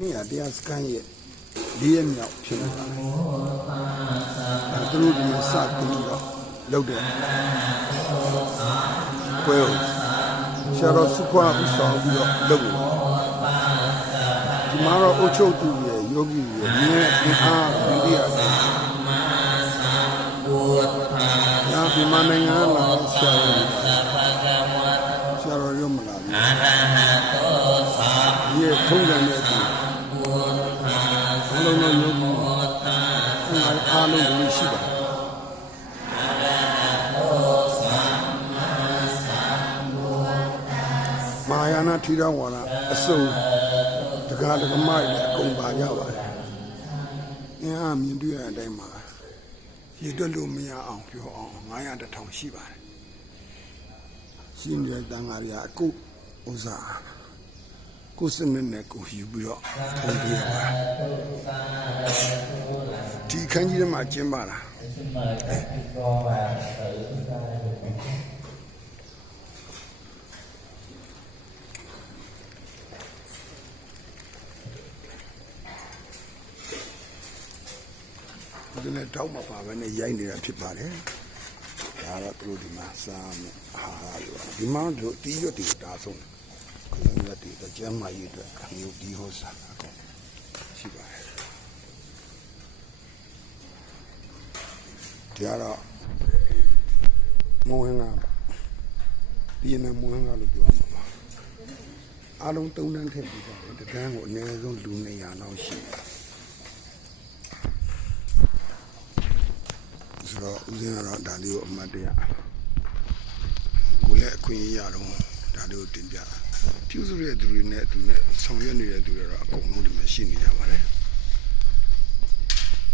နေ့ကတရားစခန်းရဲ့လေးရက်မြောက်ဖြစ်နေတာအဲသူတို့ဒီမှာစပြီးတော့လုပ်တယ်ပွဲကိုဆရာတော်စုခွားဥဆောင်ပြီးတော့လုပ်နေတယ်ဒီမှာတော့အုတ်ချုပ်သူရဲ့ယောဂီရဲ့မြင်းအင်အားမြင်ရတယ်ညာဒီမှာနိုင်ငံလာဆရာတော်ဆရာတော်ရုံးမလာဘူးဒီရဲ့ထုံးတယ်တဲ့အတူအ အားလုံးကိုရှိပါတယ်မဟာယာနထီရဝါဒအစုံတက္ကရာဓမ္မတွေလည်းအကုန်ပါကြပါတယ်။အင်းအားမြင်တွေ့ရတဲ့အတိုင်းမှာရေတွက်လို့မရအောင်ပြောအောင်900တထောင်ရှိပါတယ်။ရှင်းတဲ့တန်ဃာတွေကအကုဥစားကိုယ်စနစ်နဲ့ကိုယူပြီးတော့ထုံးပြရပါတယ်။ဒီ ခန်းကြီးထဲမှာကျင်းပါလား။ဒီနေ့တောက်မှာပါပဲနဲ့ရိုက်နေတာဖြစ်ပါတယ်။ဒါတော့သူတို့ဒီမှာစားမယ်အာဟာရတွေပါဒီမှာတို့တီးရွက်တွေတားဆုံးတယ်။ခလုံးရွက်တွေတော့ကျမ်းမာရေးအတွက်မျိုးဒီဟောစားအကုန်ရှိပါတယ်။ ဒီကတော့မဝင်လာဒီနေ့မဝင်လာလို့ပြောမှာပါ။အားလုံးတုံးတန်းထည့်ပြီးတော့တကန်းကိုအနည်းဆုံးလူ200လောက်ရှိတယ်။ဆိုတော့ဦးဇင်းကတော့ဒါလေးကိုအမှတ်တရကိုလည်းအခွင့်အရေးရတော့ဒါလေးကိုတင်ပြတာပြုစုရတဲ့သူတွေနဲ့သူနဲ့ဆောင်ရွက်နေတဲ့သူတွေတော့အကုန်လုံးဒီမှာရှိနေကြပါတယ်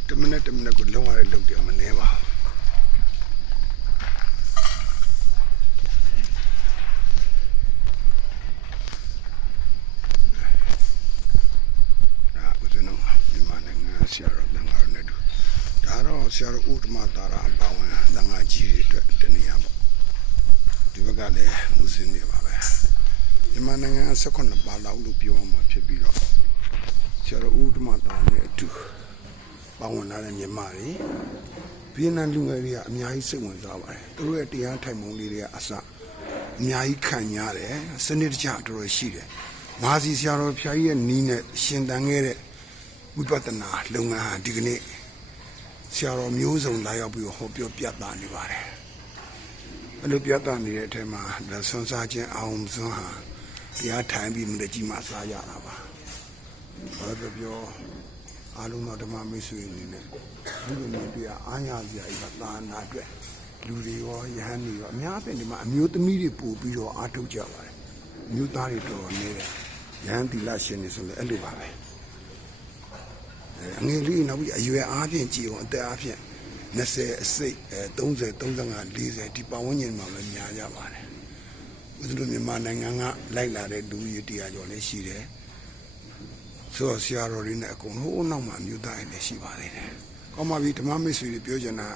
တမနဲ့တမနဲ့ကိုလုံးဝလည်းလုပ်တယ်မနှဲပါဘူးဒါဦးဇင်းတို့မြန်မာနိုင်ငံ ဆရာတော်တန်ခါရနဲ့တူဒါတော့ဆရာတော်ဥဒ္ဓမတာရာအပါဝင်တန်ခါကြီးတွေအတွက်တနေရာပေါ့ဒီဘက်ကလည်းမူစင်းတွေပါပဲမြန်မာနိုင်ငံ18ပါလောက်လို့ပြောမှာဖြစ်ပြီးတော့ဆရာတော်ဥဒ္ဓမတာနဲ့အတူပါဝင်လာတဲ့မြန်မာတွေဗီယက်နမ်လူငယ်တွေကအများကြီးစိတ်ဝင်စားပါတယ်သူတို့ရဲ့တရားထိုင်ပုံလေးတွေကအစအများကြီးခံရတယ်စနစ်တကျတော်တော်ရှိတယ်မဟာစီဆရာတော်ဖျားကြီးရဲ့နီးနဲ့ရှင်တန်ခဲ့တဲ့ ဝိပဿနာလုပ်ငန်းဟာဒီကနေ့ဆရာတော်မျိုးစုံလာရောက်ပြီးတော့ဟောပြောပြသနေပါတယ်အဲ့လိုပြသနေတဲ့အထက်မှာဒါဆွန်စားခြင်းအောင်စွန်းဟာတရားထိုင်ပြီးမတကြီးမှစားရတာပါဘာပဲပြောအားလုံးသောဓမ္မမိတ်ဆွေအနေနဲ့ဒီလိုမျိုးပြအားရစရာကြီးကသာနာအတွက်လူတွေရောယဟန်တွေရောအများအပြားဒီမှာအမျိုးသမီးတွေပို့ပြီးတော့အားထုတ်ကြပါတယ်အမျိုးသားတွေတော်တော်နေတယ်ယဟန်တိလရှင်တွေဆိုလည်းအဲ့လိုပါပဲ အငယ်လေးနောက်ပြီးအရွယ်အားဖြင့်ကြည်အောင်အသက်အားဖြင့်20အစိတ်အဲ30 35 40ဒီပတ်ဝန်းကျင်မှာပဲများကြပါတယ်။ဦးဇင်းတို့မြန်မာနိုင်ငံကလိုက်လာတဲ့လူကြီးတရားကျော်လည်းရှိတယ်။ဆိုတော့ဆရာတော်တွေနဲ့အကုန်လုံးဟိုနောက်မှာအမျိုးသားတွေလည်းရှိပါသေးတယ်။ကောင်းပါပြီဓမ္မမိတ်ဆွေတွေပြောချင်တာ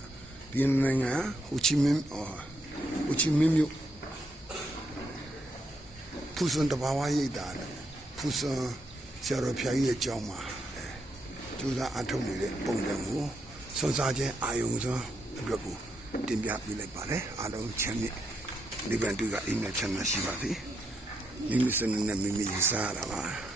ဒီနိုင်ငံဟိုချီမင်းဟဟိုချီမင်းမြို့ဖူစွန်တဘာဝရိတ်တာနဲ့ဖူစွန်ဆရာတော်ဖျားကြီးရဲ့ကျောင်းမှာ ကျူးစာအထုတ်နေတဲ့ပုံစံကိုစွန့်စားခြင်းအာယုံစွန်းအတွက်ကိုတင်ပြပေးလိုက်ပါတယ်အားလုံးချမ်းမြေ့ဒီဗန်တူကအင်းနဲ့ချမ်းသာရှိပါစေမိမိစနနဲ့မိမိယူဆရတာပါ